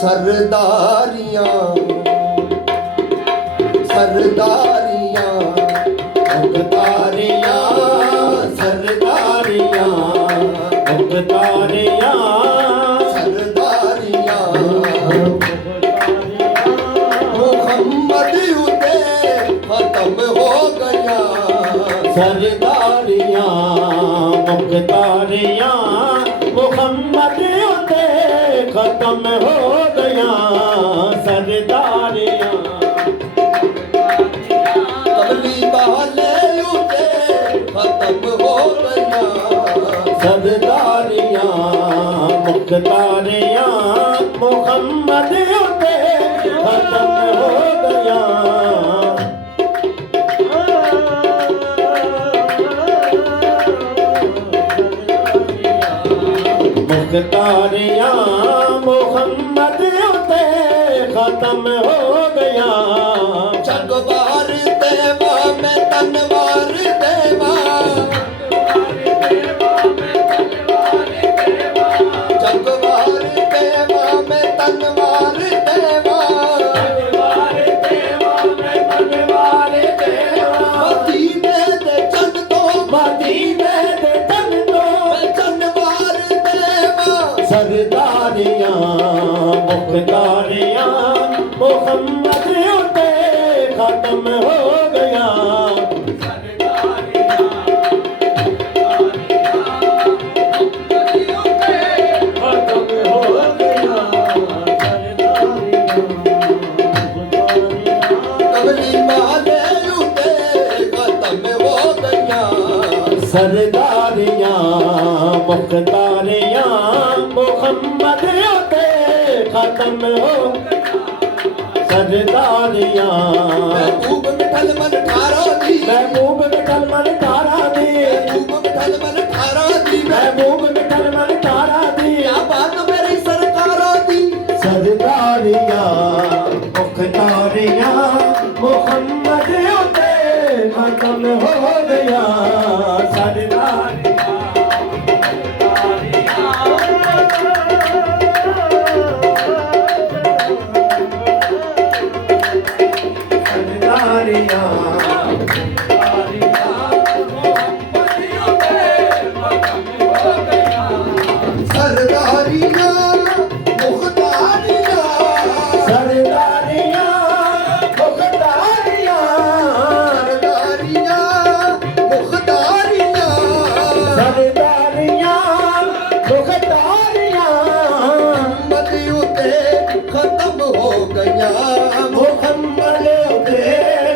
सरदारियां सरदारियां मुख्तारियां सरदारियां मुख्तारियां सरदारियां मुहम्मद उते खत्म हो गया सरदारियां मुख्तारियां मुहम्मद उते खत्म हो गया सरदारियां कमली वाले उते खत्म हो गया सरदारियां मुख्तारियां मुहम्मद उते खत्म हो गया मुख्तारियां मुहम्मद उते खत्म हो गया जगवार देवा मैं तनवार देवा जगवार देवा मैं तनवार देवा मदीने दे चंद तो मदीने दे तन तो मैं तनवार देवा सरदारियां मुख्तारियां मुहम्मद उते खत्म हो गया खत्म हो गया कमली वाले उते खत्म हो गया सरदारियां मुख्तारियां मुहम्मद उते खत्म हो सरदारियां महबूब मिठल मन ठारा दी महबूब मिठल मन तारा दी महबूब मिठल मन ठारा दी महबूब मिठल मन तारा दी क्या बात मेरी सरकारा दी सरदारियां मुख्तारियां मुहम्मद उते खत्म हो गया सरदारियां सरदारियां मुख्तारियां सरदारियां मुख्तारियां सरदारियां मुख्तारियां सरदारियां मुख्तारियां मोहम्मद उते खत्म हो गया मुहम्मद उते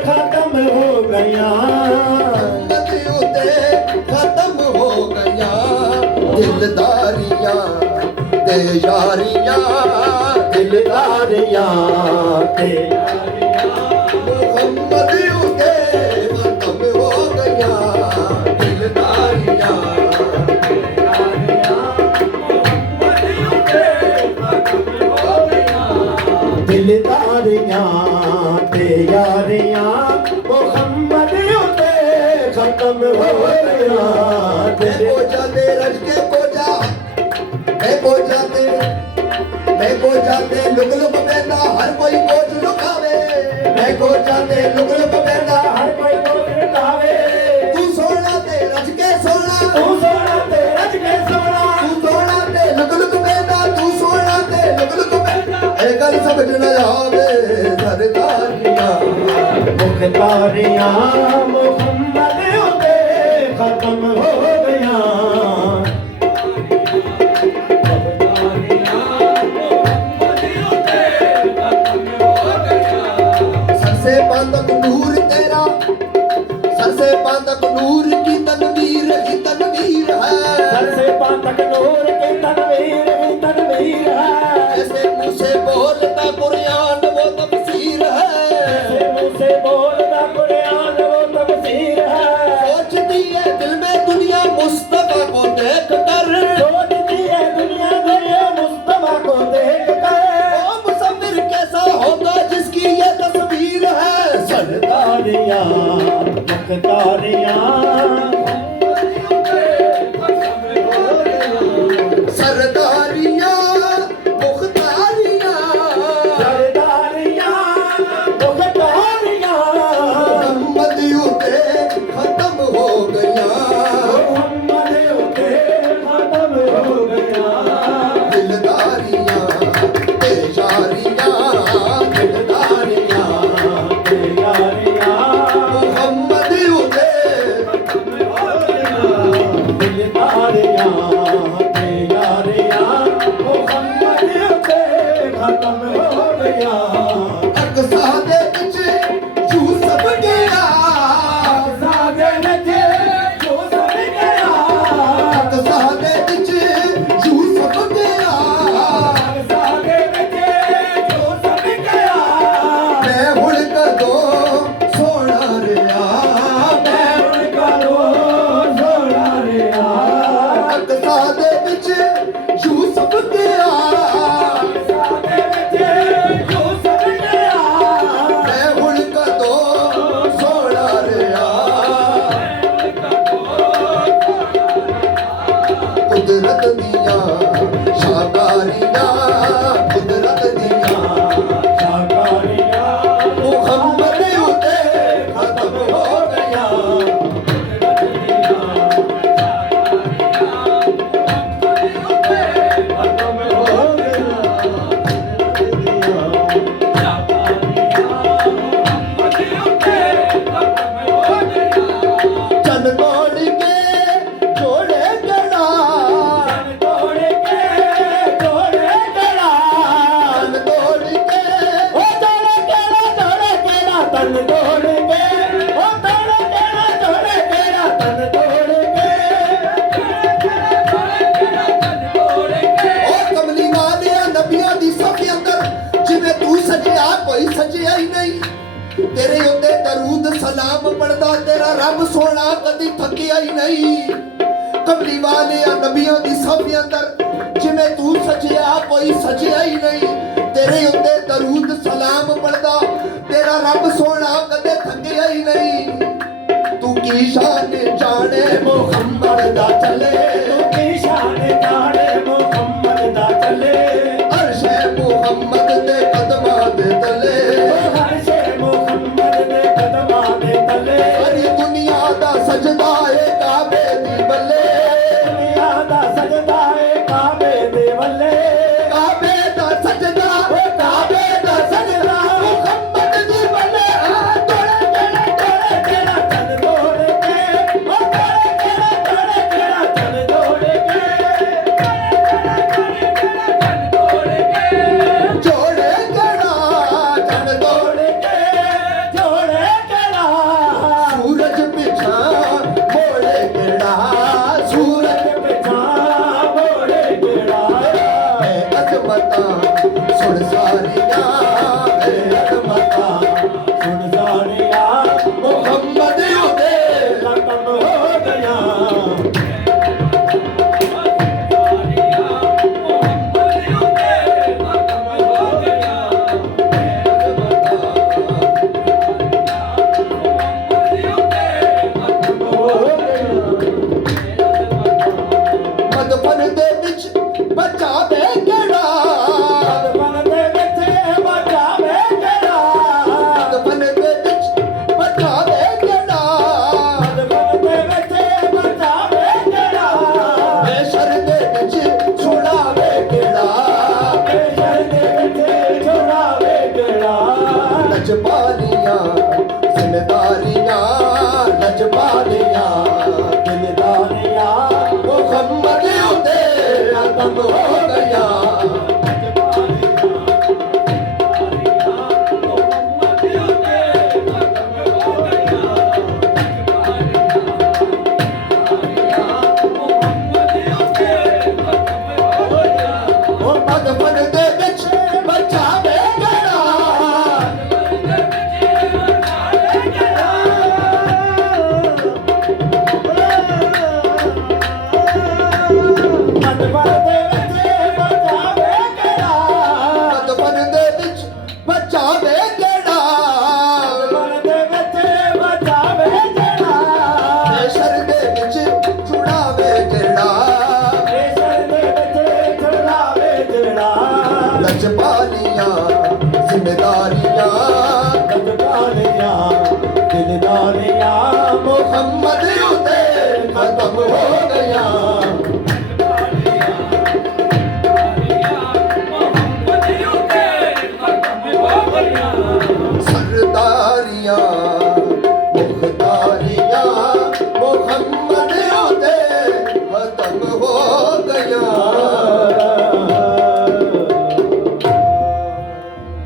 खत्म हो गया मोहम्मद उते खत्म हो गया दिलदारियां ते यारियां दिलदारियां ते मोहम्मद उते खत्म हो गया दिलदारियां दिलदारियां ते यारियां मुहम्मद उते खत्म हो गया मैं को जाते रज के को जा मैं को जाते लुक लुक पैदा हर कोई कोच लुकावे मैं को जाते लुक लुक पैदा हर कोई को लुटावे तू सोना ते रज के सोना तू सोना ते रज के सोना तू सोना ते लुक पैदा तू सोना ते लुक पैदा ए गल समझ न आवे सरदारियां मुख्तारियां मुहम्मद उते खत्म हो गया सर से पातक नूर तेरा सर से पातक नूर की तनवीर है सर से पातक नूर की तनवीर है ऐसे मुंह से बोलता कुरान वो तफसीर है ऐसे मुंह से बोलता कुरान वो तफसीर है सोचती है दिल में दुनिया मुस्तफा को देख कर सोचती है दुनिया मुस्तफा को देख कर ओ मुसव्विर कैसा होगा जिसकी ये तस्वीर है सरदारियां मुख्तारियां सरदारियां मुख्तारियां ਕੁਦਰਤ ਦੀਆਂ ਸਾਕਾਰੀਆਂ ਮੁਹੰਮਦ ਉਤੇ ਖਤਮ ਹੋ ਗਈਆਂ ਚੰਨ ਤੋੜ ਕੇ ਜੋੜੇ ਗੜਾ ਤੋੜ ਕੇ ਜੋੜੇ ਗੜਾ ਚੰਨ ਤੋੜ ਕੇ ਉਹ ਤੋੜੇ ਕਿਹੜਾ ਤਨ ਤੋੜ ਕੇ ਉਹ ਤੋੜੇ ਕਿਹੜਾ ਤਨ ਤੋੜ ਉਹ ਕਮਲੀ ਵਾਲਿਆਂ ਨਬੀਆਂ ਦੀ ਸਫ਼ ਅੰਦਰ ਜਿਵੇਂ ਤੂੰ ਸਜਿਆ ਕੋਈ ਸਜਿਆ ਹੀ ਨਹੀਂ ਤੇਰੇ ਉੱਤੇ ਦਰੂਦ ਸਲਾਮ ਪੜਦਾ ਤੇਰਾ ਰੱਬ ਸੋਹਣਾ ਕਦੀ ਥੱਕਿਆ ਹੀ ਨਹੀਂ ਕਮਲੀ ਵਾਲਿਆਂ ਨਬੀਆਂ ਦੀ ਸਫ਼ ਅੰਦਰ ਜਿਵੇਂ ਤੂੰ ਸਜਿਆ ਕੋਈ ਸਜਿਆ ਹੀ ਨਹੀਂ ਤੇਰੇ ਉੱਤੇ ਦਰੂਦ ਸਲਾਮ ਪੜਦਾ ਤੇਰਾ ਰੱਬ ਸੋਹਣਾ ਕਦੇ ਥੱਕਿਆ ਹੀ ਨਹੀਂ ਤੂੰ ਕੀ ਸ਼ਾਨ ਜਾਣੇ ਮੁਹੰਮਦ ਦਾ ਚੱਲੇ ਤੂੰ ਕੀ ਸ਼ਾਨ ਜਾਣੇ ਮੁਹੰਮਦ ਦਾ ਚੱਲੇ ਅਰਸ਼ੇ ਮੁਹੰਮਦ ਦੇ ਕਦਮਾਂ ਦੇ ਤਲੇ ਉਹ ਹਰ ਸ਼ੇ ਮੁਹੰਮਦ ਦੇ ਕਦਮਾਂ ਦੇ ਤਲੇ ਸਾਰੀ ਦੁਨੀਆ ਦਾ ਸਜਦਾ ਏ ਕਾਬੇ ਦੀ ਬੱਲੇ ਦੁਨੀਆ ਦਾ ਸਜਦਾ ਏ ਕਾਬੇ ਦੇ ਵੱਲੇ ਕਾਬੇ ਦਾ ਸਜਦਾ ਏ ਕਾਬੇ ਦਾ ਸਜਦਾ ਮੁਹੰਮਦ ਦੀ ਬੱਲੇ ਤੋੜੇ ਕਿਹੜਾ ਤਨ ਤੋੜ ਕੇ ਉਹ ਤੋੜੇ ਕਿਹੜਾ ਤਨ ਤੋੜ ਕੇ ਜੋੜੇ ਗੜਾ ਜਨ ਤੋੜ ਤੋੜ ਕੇ ਜੋੜੇ ਕਿਹੜਾ ਸੂਰਜ ਪਿਛਾ ਮੋੜੇ ਕਿਹੜਾ ਸੂਰਜ ਪਿਛਾਂ ਮੋੜੇ ਕਿਹੜਾ ਹੈ ਅਜ਼ਮਤਾਂ ਸੁਣ ਸਾਰੀਆਂ ਹੈ ਅਜ਼ਮਤਾਂ ਸੁਣ ਸਾਰਿਆ ਮੁਹੰਮਦ ਉਤੇ ਖਤਮ ਹੋ ਗਿਆ ਮਦਫਨ ਦੇ ਵਿੱਚ ਬੱਚਾ ਦੇ ਕਿਹੜਾ ਮਨ ਦੇ ਵਿੱਚ ਬਚਾਵੇ ਕਿਹੜਾ ਮਦਫਨ ਦੇ ਵਿੱਚ ਬੱਚਾ ਦੇ ਕਿਹੜਾ ਮਨ ਦੇ ਵਿੱਚ ਬਚਾਵੇ ਕਿਹੜਾ ਬੇਸ਼ਰ ਦੇ ਵਿੱਚ ਛੁਡਾਵੇ ਕਿਹੜਾ ਬੇਸ਼ਰ ਦੇ ਵਿੱਚ ਛੁਡਾਵੇ ਕਿਹੜਾ ਲਜਪਾਲੀਆਂ ਜ਼ਿੰਮੇਦਾਰੀਆਂ ਲਜਪਾਲੀਆਂ ਦਿਲਦਾਰੀਆਂ ਮੁਹੰਮਦ ਉਤੇ ਖਤਮ ਹੋ ਗਈਆਂ ਉਹ ਮਦਫਨ ਦੇ ਵਿੱਚ ਬਚਾਵੇ ਕਿਹੜਾ ਮਨਵਰ ਦੇ ਵਿੱਚ ਬਚਾਵੇ ਕਿਹੜਾ ਮਦਫਨ ਦੇ ਵਿੱਚ ਬਚਾਵੇ ਕਿਹੜਾ ਮਨ ਦੇ ਵਿੱਚ ਬਚਾਵੇ ਕਿਹੜਾ ਬੇਸ਼ਰ ਦੇ ਵਿੱਚ ਛੁਡਾਵੇ ਕਿਹੜਾ ਬੇਸ਼ਰ ਦੇ ਵਿੱਚ ਛੁਡਾਵੇ ਕਿਹੜਾ ਲਜਪਾਲੀਆਂ ਜ਼ਿੰਮੇਦਾਰ